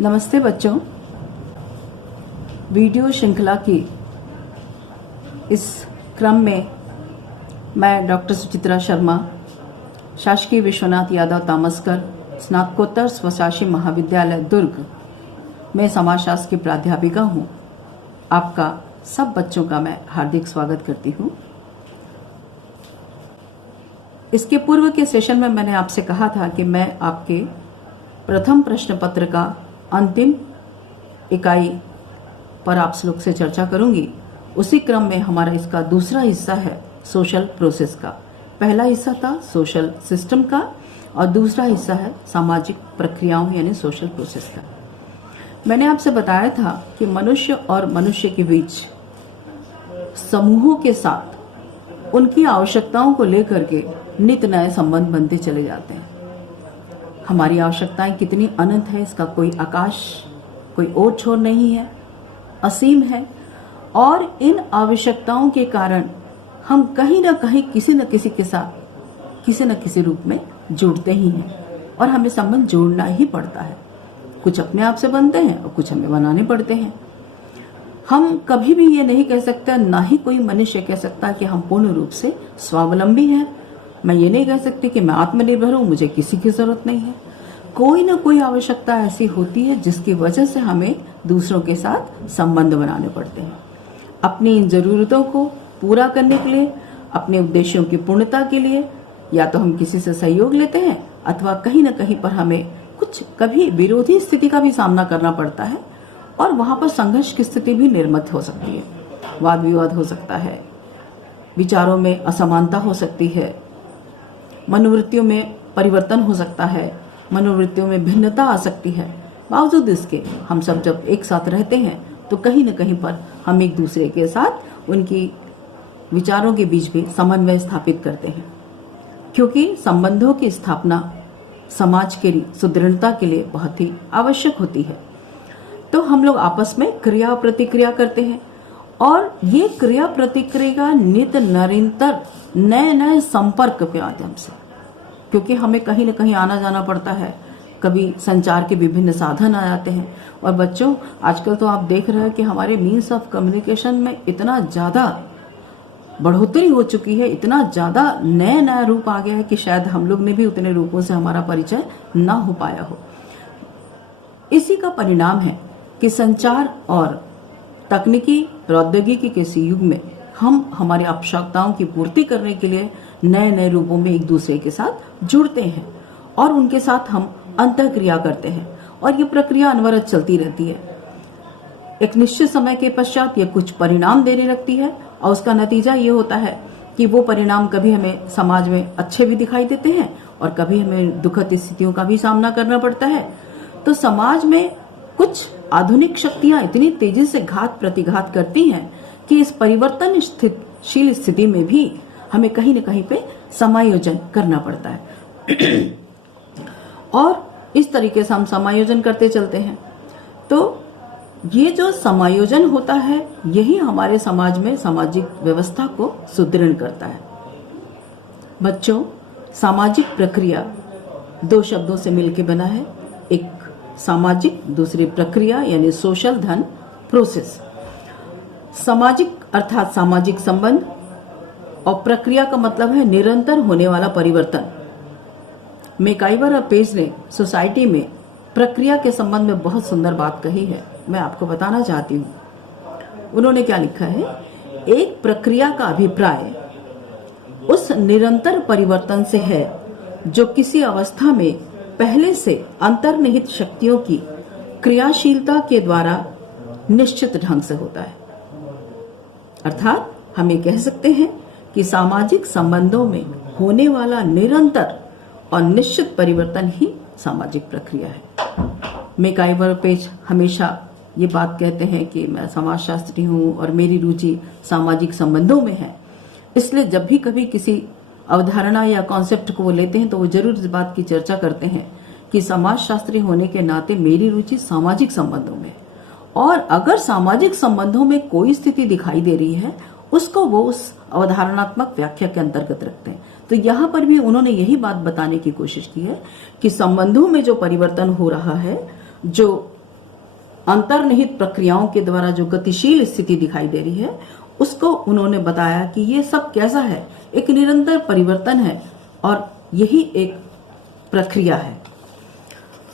नमस्ते बच्चों। वीडियो श्रृंखला की इस क्रम में मैं डॉक्टर सुचित्रा शर्मा, शासकीय विश्वनाथ यादव तामस्कर स्नातकोत्तर स्वशासी महाविद्यालय दुर्ग में समाजशास्त्र की प्राध्यापिका हूँ। आपका सब बच्चों का मैं हार्दिक स्वागत करती हूँ। इसके पूर्व के सेशन में मैंने आपसे कहा था कि मैं आपके प्रथम प्रश्न पत्र का अंतिम इकाई पर आप लोग से चर्चा करूंगी। उसी क्रम में हमारा इसका दूसरा हिस्सा है सोशल प्रोसेस का। पहला हिस्सा था सोशल सिस्टम का और दूसरा हिस्सा है सामाजिक प्रक्रियाओं यानी सोशल प्रोसेस का। मैंने आपसे बताया था कि मनुष्य और मनुष्य के बीच समूहों के साथ उनकी आवश्यकताओं को लेकर के नित नए संबंध बनते चले जाते हैं। हमारी आवश्यकताएं कितनी अनंत है, इसका कोई आकाश, कोई ओर छोर नहीं है, असीम है। और इन आवश्यकताओं के कारण हम कहीं ना कहीं किसी न किसी के साथ किसी न किसी रूप में जुड़ते ही हैं और हमें संबंध जोड़ना ही पड़ता है। कुछ अपने आप से बनते हैं और कुछ हमें बनाने पड़ते हैं। हम कभी भी ये नहीं कह सकते, ना ही कोई मनुष्य कह सकता कि हम पूर्ण रूप से स्वावलंबी हैं। मैं ये नहीं कह सकती कि मैं आत्मनिर्भर हूं, मुझे किसी की जरूरत नहीं है। कोई ना कोई आवश्यकता ऐसी होती है जिसकी वजह से हमें दूसरों के साथ संबंध बनाने पड़ते हैं। अपनी इन जरूरतों को पूरा करने के लिए, अपने उद्देश्यों की पूर्णता के लिए या तो हम किसी से सहयोग लेते हैं अथवा कहीं ना कहीं पर हमें कुछ कभी विरोधी स्थिति का भी सामना करना पड़ता है और वहां पर संघर्ष की स्थिति भी निर्मित हो सकती है। वाद विवाद हो सकता है, विचारों में असमानता हो सकती है, मनोवृत्तियों में परिवर्तन हो सकता है, मनोवृत्तियों में भिन्नता आ सकती है। बावजूद इसके हम सब जब एक साथ रहते हैं तो कहीं न कहीं पर हम एक दूसरे के साथ उनकी विचारों के बीच भी समन्वय स्थापित करते हैं, क्योंकि संबंधों की स्थापना समाज के सुदृढ़ता के लिए बहुत ही आवश्यक होती है। तो हम लोग आपस में क्रिया प्रतिक्रिया करते हैं और ये क्रिया प्रतिक्रिया नित निरंतर नए नए संपर्क के माध्यम से, क्योंकि हमें कहीं न कहीं आना जाना पड़ता है। कभी संचार के विभिन्न साधन आ जाते हैं और बच्चों आजकल तो आप देख रहे हैं कि हमारे मीन्स ऑफ कम्युनिकेशन में इतना ज्यादा बढ़ोतरी हो चुकी है, इतना ज्यादा नया नया रूप आ गया है कि शायद हम लोग ने भी उतने रूपों से हमारा परिचय ना हो पाया हो। इसी का परिणाम है कि संचार और तकनीकी प्रौद्योगिकी के इस युग में हम हमारी आवश्यकताओं की पूर्ति करने के लिए नए नए रूपों में एक दूसरे के साथ जुड़ते हैं और उनके साथ हम अंतःक्रिया करते हैं और ये प्रक्रिया अनवरत चलती रहती है। एक निश्चित समय के पश्चात ये कुछ परिणाम देने लगती है और उसका नतीजा ये होता है कि वो परिणाम कभी हमें समाज में अच्छे भी दिखाई देते हैं और कभी हमें दुखद स्थितियों का भी सामना करना पड़ता है। तो समाज में कुछ आधुनिक शक्तियां इतनी तेजी से घात प्रतिघात करती हैं कि इस परिवर्तनशील स्थिति में भी हमें कहीं न कहीं पे समायोजन करना पड़ता है और इस तरीके से हम समायोजन करते चलते हैं। तो ये जो समायोजन होता है यही हमारे समाज में सामाजिक व्यवस्था को सुदृढ़ करता है। बच्चों, सामाजिक प्रक्रिया दो शब्दों से मिलकर बना है, एक सामाजिक, दूसरी प्रक्रिया यानी सोशल धन प्रोसेस। सामाजिक अर्थात सामाजिक संबंध और प्रक्रिया का मतलब है निरंतर होने वाला परिवर्तन। मैकाइवर और पेज ने सोसाइटी में प्रक्रिया के संबंध में बहुत सुंदर बात कही है, मैं आपको बताना चाहती हूँ। उन्होंने क्या लिखा है, एक प्रक्रिया का अभिप्राय उस निरंतर परिवर्तन से है जो किसी अवस्था में पहले से अंतर्निहित शक्तियों की क्रियाशीलता के द्वारा निश्चित ढंग से होता है। अर्थात हम ये कह सकते हैं कि सामाजिक संबंधों में होने वाला निरंतर और निश्चित परिवर्तन ही सामाजिक प्रक्रिया है। मैकाइवर पेज हमेशा ये बात कहते हैं कि मैं समाजशास्त्री हूँ और मेरी रुचि सामाजिक संबंधों में है, इसलिए जब भी कभी किसी अवधारणा या कॉन्सेप्ट को वो लेते हैं तो वो जरूर इस बात की चर्चा करते हैं कि समाजशास्त्री होने के नाते मेरी रुचि सामाजिक संबंधों में है और अगर सामाजिक संबंधों में कोई स्थिति दिखाई दे रही है उसको वो उस अवधारणात्मक व्याख्या के अंतर्गत रखते हैं। तो यहाँ पर भी उन्होंने यही बात बताने की कोशिश की है कि संबंधों में जो परिवर्तन हो रहा है, जो अंतर्निहित प्रक्रियाओं के द्वारा जो गतिशील स्थिति दिखाई दे रही है, उसको उन्होंने बताया कि ये सब कैसा है, एक निरंतर परिवर्तन है और यही एक प्रक्रिया है।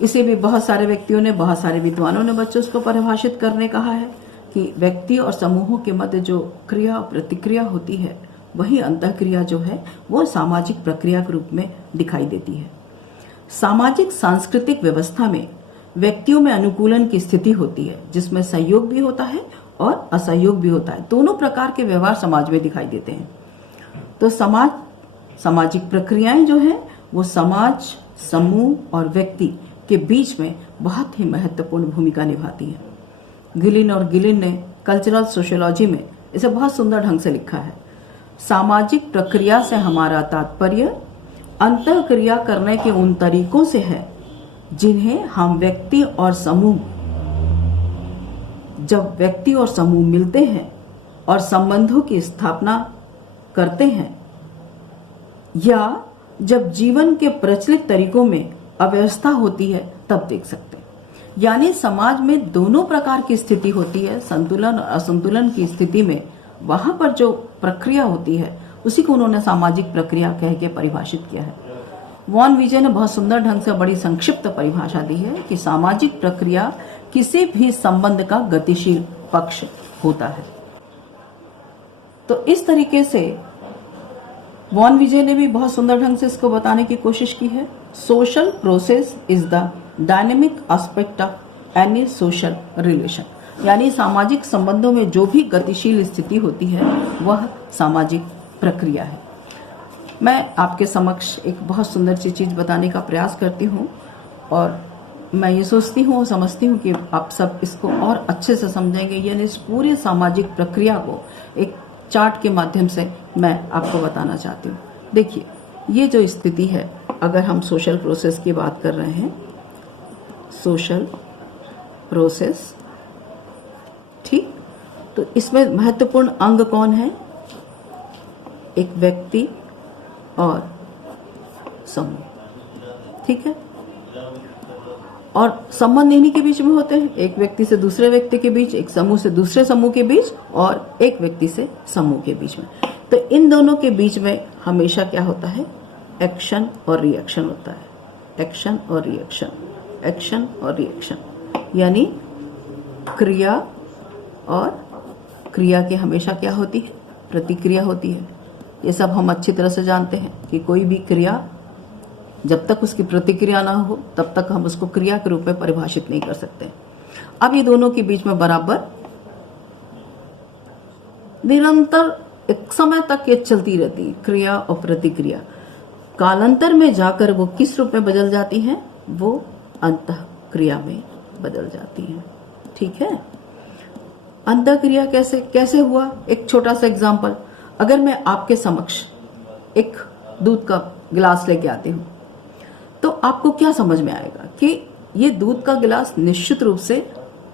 इसे भी बहुत सारे व्यक्तियों ने, बहुत सारे विद्वानों ने बच्चों को परिभाषित करने कहा है कि व्यक्ति और समूहों के मध्य जो क्रिया और प्रतिक्रिया होती है, वही अंतःक्रिया जो है वो सामाजिक प्रक्रिया के रूप में दिखाई देती है। सामाजिक सांस्कृतिक व्यवस्था में व्यक्तियों में अनुकूलन की स्थिति होती है, जिसमें सहयोग भी होता है और असहयोग भी होता है। दोनों प्रकार के व्यवहार समाज में दिखाई देते हैं। तो सामाजिक प्रक्रियाएं जो है वो समाज, समूह और व्यक्ति के बीच में बहुत ही महत्वपूर्ण भूमिका निभाती है। गिलिन और गिलिन ने कल्चरल सोशियोलॉजी में इसे बहुत सुंदर ढंग से लिखा है। सामाजिक प्रक्रिया से हमारा तात्पर्य अंतःक्रिया करने के उन तरीकों से है जिन्हें हम व्यक्ति और समूह, जब व्यक्ति और समूह मिलते हैं और संबंधों की स्थापना करते हैं, या जब जीवन के प्रचलित तरीकों में अव्यवस्था होती है, तब देख सकते हैं। यानी समाज में दोनों प्रकार की स्थिति होती है, संतुलन और असंतुलन की स्थिति में वहां पर जो प्रक्रिया होती है उसी को उन्होंने सामाजिक प्रक्रिया कह के परिभाषित किया है। वॉन विजय ने बहुत सुंदर ढंग से बड़ी संक्षिप्त परिभाषा दी है कि सामाजिक प्रक्रिया किसी भी संबंध का गतिशील पक्ष होता है। तो इस तरीके से वॉन विजय ने भी बहुत सुंदर ढंग से इसको बताने की कोशिश की है। Social process is the dynamic aspect of any social relation, यानी सामाजिक संबंधों में जो भी गतिशील स्थिति होती है वह सामाजिक प्रक्रिया है। मैं आपके समक्ष एक बहुत सुंदर सी चीज बताने का प्रयास करती हूँ और मैं ये सोचती हूँ और समझती हूँ कि आप सब इसको और अच्छे से समझेंगे। यानी इस पूरी सामाजिक प्रक्रिया को एक चार्ट के माध्यम से मैं आपको बताना चाहती हूँ। देखिए, ये जो स्थिति है, अगर हम सोशल प्रोसेस की बात कर रहे हैं, सोशल प्रोसेस, ठीक, तो इसमें महत्वपूर्ण अंग कौन है? एक व्यक्ति और समूह, ठीक है। और संबंध इन्हीं के बीच में होते हैं, एक व्यक्ति से दूसरे व्यक्ति के बीच, एक समूह से दूसरे समूह के बीच और एक व्यक्ति से समूह के बीच में। तो इन दोनों के बीच में हमेशा क्या होता है? एक्शन और रिएक्शन होता है। एक्शन और रिएक्शन, एक्शन और रिएक्शन, यानी क्रिया और क्रिया की हमेशा क्या होती है? प्रतिक्रिया होती है। ये सब हम अच्छी तरह से जानते हैं कि कोई भी क्रिया जब तक उसकी प्रतिक्रिया ना हो तब तक हम उसको क्रिया के रूप में परिभाषित नहीं कर सकते। अब ये दोनों के बीच में बराबर निरंतर एक समय तक ये चलती रहती है, क्रिया और प्रतिक्रिया। कालांतर में जाकर वो किस रूप में बदल जाती हैं? वो अंतःक्रिया में बदल जाती हैं, ठीक है। अंतःक्रिया कैसे हुआ? एक छोटा सा एग्जाम्पल, अगर मैं आपके समक्ष एक दूध का गिलास लेके आती हूँ तो आपको क्या समझ में आएगा कि ये दूध का गिलास निश्चित रूप से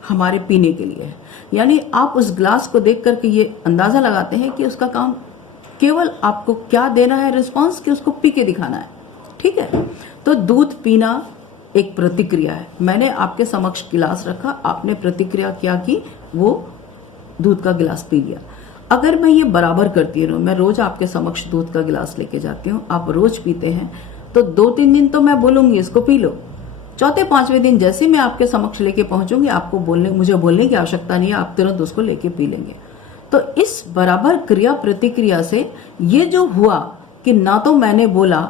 हमारे पीने के लिए है। यानी आप उस गिलास को देख करके ये अंदाजा लगाते हैं कि उसका काम केवल आपको क्या देना है, रिस्पांस, कि उसको पी के दिखाना है, ठीक है। तो दूध पीना एक प्रतिक्रिया है। मैंने आपके समक्ष गिलास रखा, आपने प्रतिक्रिया किया कि वो दूध का गिलास पी लिया। अगर मैं ये बराबर करती रहूं, मैं रोज आपके समक्ष दूध का गिलास लेके जाती हूँ, आप रोज पीते हैं, तो 2-3 दिन तो मैं बोलूंगी इसको पी लो। चौथे 5वें दिन जैसे मैं आपके समक्ष लेके पहुंचूंगी, आपको मुझे बोलने की आवश्यकता नहीं है, आप तुरंत उसको लेके पी लेंगे। तो इस बराबर क्रिया प्रतिक्रिया से ये जो हुआ कि ना तो मैंने बोला,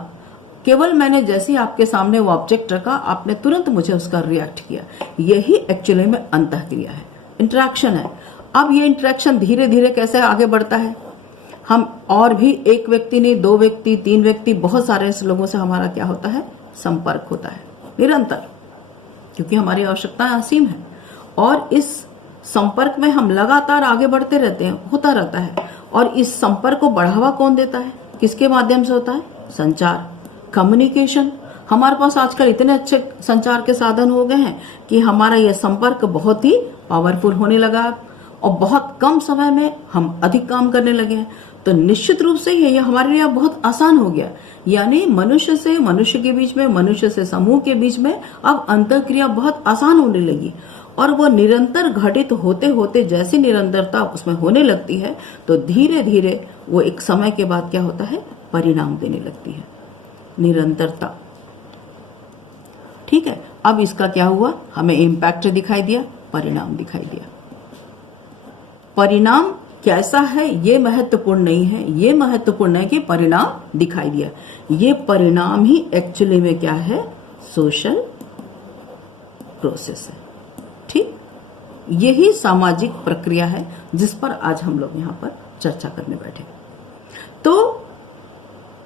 केवल मैंने जैसे आपके सामने वो ऑब्जेक्ट रखा, आपने तुरंत मुझे उसका रिएक्ट किया, यही एक्चुअली में अंतःक्रिया है, इंटरेक्शन है। अब ये इंटरेक्शन धीरे धीरे कैसे आगे बढ़ता है? हम और भी एक व्यक्ति नहीं, 2 व्यक्ति, 3 व्यक्ति, बहुत सारे लोगों से हमारा क्या होता है? संपर्क होता है निरंतर, क्योंकि हमारी आवश्यकताएं असीम है और इस संपर्क में हम लगातार आगे बढ़ते रहते हैं, होता रहता है। और इस संपर्क को बढ़ावा कौन देता है? किसके माध्यम से होता है? संचार, कम्युनिकेशन। हमारे पास आजकल इतने अच्छे संचार के साधन हो गए हैं कि हमारा यह संपर्क बहुत ही पावरफुल होने लगा और बहुत कम समय में हम अधिक काम करने लगे हैं। तो निश्चित रूप से ये हमारे लिए बहुत आसान हो गया। यानी मनुष्य से मनुष्य के बीच में, मनुष्य से समूह के बीच में अब अंतःक्रिया बहुत आसान होने लगी और वो निरंतर घटित होते होते जैसे निरंतरता उसमें होने लगती है तो धीरे धीरे वो एक समय के बाद क्या होता है, परिणाम देने लगती है, निरंतरता। ठीक है, अब इसका क्या हुआ, हमें इम्पैक्ट दिखाई दिया, परिणाम दिखाई दिया। परिणाम कैसा है ये महत्वपूर्ण नहीं है, ये महत्वपूर्ण है कि परिणाम दिखाई दिया। ये परिणाम ही एक्चुअली में क्या है, सोशल प्रोसेस है। ठीक, यही सामाजिक प्रक्रिया है जिस पर आज हम लोग यहाँ पर चर्चा करने बैठे। तो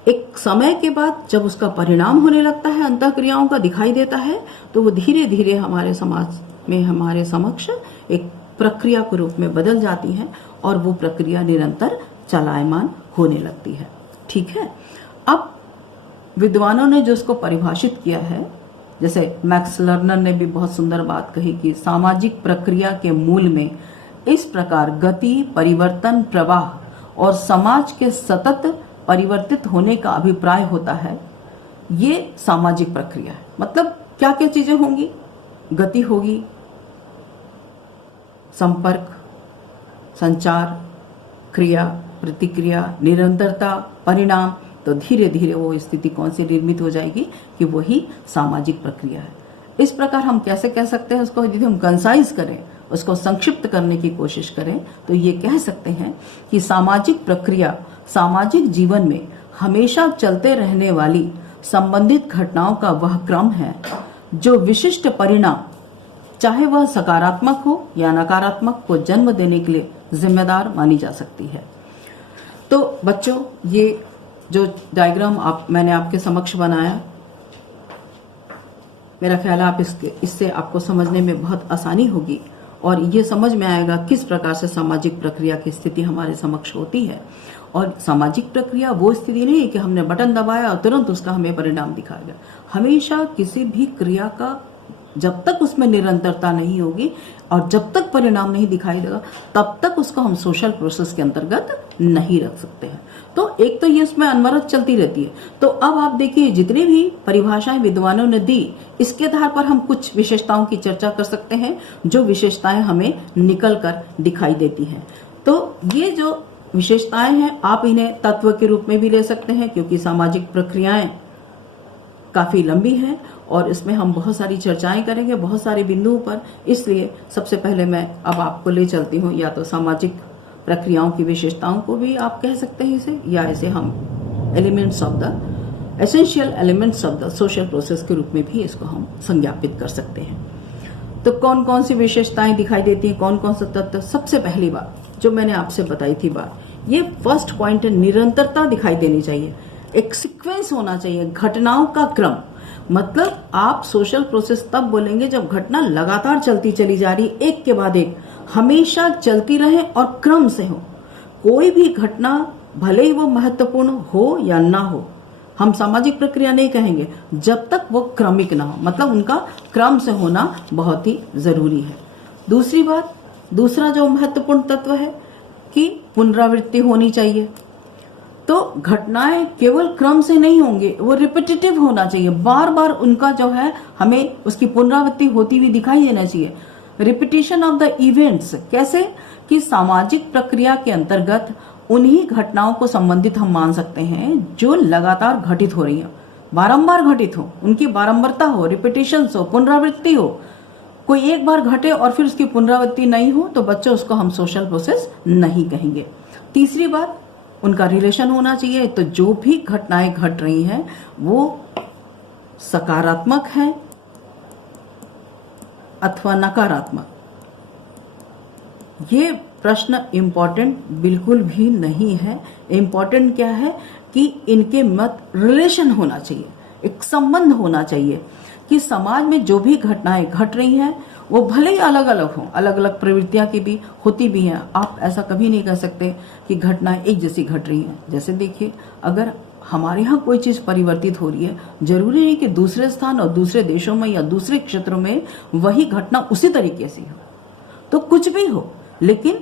एक समय के बाद जब उसका परिणाम होने लगता है, अंतःक्रियाओं का दिखाई देता है, तो वो धीरे धीरे हमारे समाज में हमारे समक्ष एक प्रक्रिया के रूप में बदल जाती है और वो प्रक्रिया निरंतर चलायमान होने लगती है। ठीक है, अब विद्वानों ने जो उसको परिभाषित किया है, जैसे मैक्स लर्नर ने भी बहुत सुंदर बात कही कि सामाजिक प्रक्रिया के मूल में इस प्रकार गति, परिवर्तन, प्रवाह और समाज के सतत परिवर्तित होने का अभिप्राय होता है। ये सामाजिक प्रक्रिया है। मतलब क्या क्या चीजें होंगी, गति होगी, संपर्क, संचार, क्रिया, प्रतिक्रिया, निरंतरता, परिणाम। तो धीरे धीरे वो स्थिति कौन सी निर्मित हो जाएगी कि वही सामाजिक प्रक्रिया है। इस प्रकार हम कैसे कह सकते हैं उसको, यदि हम कंसाइज करें, उसको संक्षिप्त करने की कोशिश करें, तो ये कह सकते हैं कि सामाजिक प्रक्रिया सामाजिक जीवन में हमेशा चलते रहने वाली संबंधित घटनाओं का वह क्रम है जो विशिष्ट परिणाम, चाहे वह सकारात्मक हो या नकारात्मक, को जन्म देने के लिए जिम्मेदार मानी जा सकती है। तो बच्चों, ये जो डायग्राम मैंने आपके समक्ष बनाया, मेरा ख्याल है आप इससे आपको समझने में बहुत आसानी होगी और ये समझ में आएगा किस प्रकार से सामाजिक प्रक्रिया की स्थिति हमारे समक्ष होती है। और सामाजिक प्रक्रिया वो स्थिति नहीं है कि हमने बटन दबाया और तुरंत उसका हमें परिणाम दिखाएगा। हमेशा किसी भी क्रिया का जब तक उसमें निरंतरता नहीं होगी और जब तक परिणाम नहीं दिखाई देगा, तब तक उसको हम सोशल प्रोसेस के अंतर्गत नहीं रख सकते हैं। तो एक तो ये उसमें अनवरत चलती रहती है। तो अब आप देखिए, जितनी भी परिभाषाएं विद्वानों ने दी, इसके आधार पर हम कुछ विशेषताओं की चर्चा कर सकते हैं, जो विशेषताएं हमें निकल कर दिखाई देती हैं। तो ये जो विशेषताएं हैं, आप इन्हें तत्व के रूप में भी ले सकते हैं, क्योंकि सामाजिक प्रक्रियाएं काफी लंबी हैं और इसमें हम बहुत सारी चर्चाएं करेंगे बहुत सारे बिंदुओं पर। इसलिए सबसे पहले मैं अब आपको ले चलती हूँ, या तो सामाजिक प्रक्रियाओं की विशेषताओं को भी आप कह सकते हैं इसे, या इसे हम elements of the essential elements of the social process के रूप में भी इसको हम संज्ञापित कर सकते हैं। तो कौन कौन सी विशेषताएं दिखाई देती हैं, कौन कौन सा तत्व? सबसे पहली बात जो मैंने आपसे बताई थी बात, ये फर्स्ट पॉइंट है, निरंतरता दिखाई देनी चाहिए, एक सीक्वेंस होना चाहिए, घटनाओं का क्रम। मतलब आप सोशल प्रोसेस तब बोलेंगे जब घटना लगातार चलती चली जा रही, एक के बाद एक, हमेशा चलती रहे और क्रम से हो। कोई भी घटना भले ही वो महत्वपूर्ण हो या ना हो, हम सामाजिक प्रक्रिया नहीं कहेंगे जब तक वो क्रमिक ना हो, मतलब उनका क्रम से होना बहुत ही जरूरी है। दूसरी बात, दूसरा जो महत्वपूर्ण तत्व है कि पुनरावृत्ति होनी चाहिए। तो घटनाएं केवल क्रम से नहीं होंगे, वो रिपीटेटिव होना चाहिए, बार बार उनका जो है हमें उसकी पुनरावृत्ति होती हुई दिखाई देना चाहिए। रिपीटेशन ऑफ द इवेंट्स, कैसे कि सामाजिक प्रक्रिया के अंतर्गत उन्हीं घटनाओं को संबंधित हम मान सकते हैं जो लगातार घटित हो रही हैं, बारंबार घटित हो, उनकी बारंबारता हो, रिपीटेशन हो, पुनरावृत्ति हो। कोई एक बार घटे और फिर उसकी पुनरावृत्ति नहीं हो तो बच्चों उसको हम सोशल प्रोसेस नहीं कहेंगे। तीसरी बात, उनका रिलेशन होना चाहिए। तो जो भी घटनाएं घट रही हैं वो सकारात्मक है अथवा नकारात्मक, ये प्रश्न इंपॉर्टेंट बिल्कुल भी नहीं है। इंपॉर्टेंट क्या है कि इनके मत रिलेशन होना चाहिए, एक संबंध होना चाहिए कि समाज में जो भी घटनाएं घट रही हैं वो भले ही अलग अलग हों, अलग अलग प्रवृत्तियां की भी होती भी हैं। आप ऐसा कभी नहीं कह सकते कि घटनाएं एक जैसी घट रही हैं। जैसे देखिए, अगर हमारे यहाँ कोई चीज परिवर्तित हो रही है, जरूरी नहीं कि दूसरे स्थान और दूसरे देशों में या दूसरे क्षेत्रों में वही घटना उसी तरीके से हो। तो कुछ भी हो, लेकिन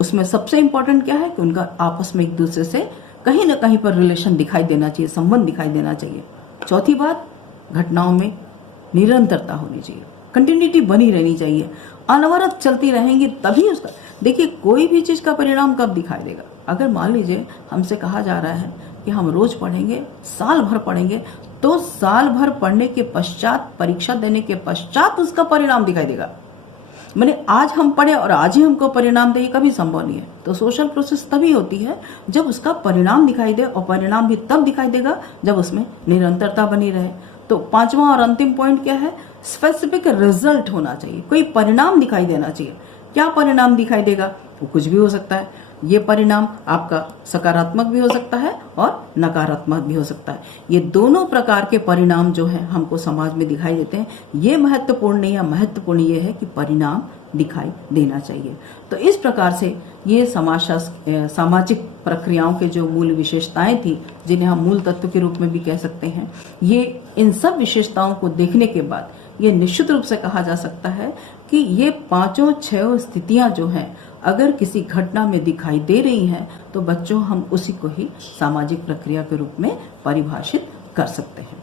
उसमें सबसे इंपॉर्टेंट क्या है कि उनका आपस में एक दूसरे से कहीं ना कहीं पर रिलेशन दिखाई देना चाहिए, संबंध दिखाई देना चाहिए। चौथी बात, घटनाओं में निरंतरता होनी चाहिए। कंटिन्यूटी बनी रहनी चाहिए, अनवरत चलती रहेंगी तभी उसका। देखिए कोई भी चीज का परिणाम कब दिखाई देगा? अगर मान लीजिए हमसे कहा जा रहा है कि हम रोज पढ़ेंगे, साल भर पढ़ेंगे, तो साल भर पढ़ने के पश्चात, परीक्षा देने के पश्चात उसका परिणाम दिखाई देगा। मैंने आज हम पढ़े और आज ही हमको परिणाम दे, कभी संभव नहीं है। तो सोशल प्रोसेस तभी होती है जब उसका परिणाम दिखाई दे, और परिणाम भी तब दिखाई देगा जब उसमें निरंतरता बनी रहे। तो पांचवा और अंतिम पॉइंट क्या है? स्पेसिफिक रिजल्ट होना चाहिए, कोई परिणाम दिखाई देना चाहिए। क्या परिणाम दिखाई देगा? वो कुछ भी हो सकता है। ये परिणाम आपका सकारात्मक भी हो सकता है और नकारात्मक भी हो सकता है। ये दोनों प्रकार के परिणाम जो हैं हमको समाज में दिखाई देते हैं। ये महत्वपूर्ण नहीं है, महत्वपूर्ण ये है कि परिणाम दिखाई देना चाहिए। तो इस प्रकार से ये सामाजिक प्रक्रियाओं के जो मूल विशेषताएं थी, जिन्हें हम मूल तत्व के रूप में भी कह सकते हैं, ये इन सब विशेषताओं को देखने के बाद ये निश्चित रूप से कहा जा सकता है कि ये पांचों छह स्थितियां जो हैं, अगर किसी घटना में दिखाई दे रही हैं, तो बच्चों हम उसी को ही सामाजिक प्रक्रिया के रूप में परिभाषित कर सकते हैं।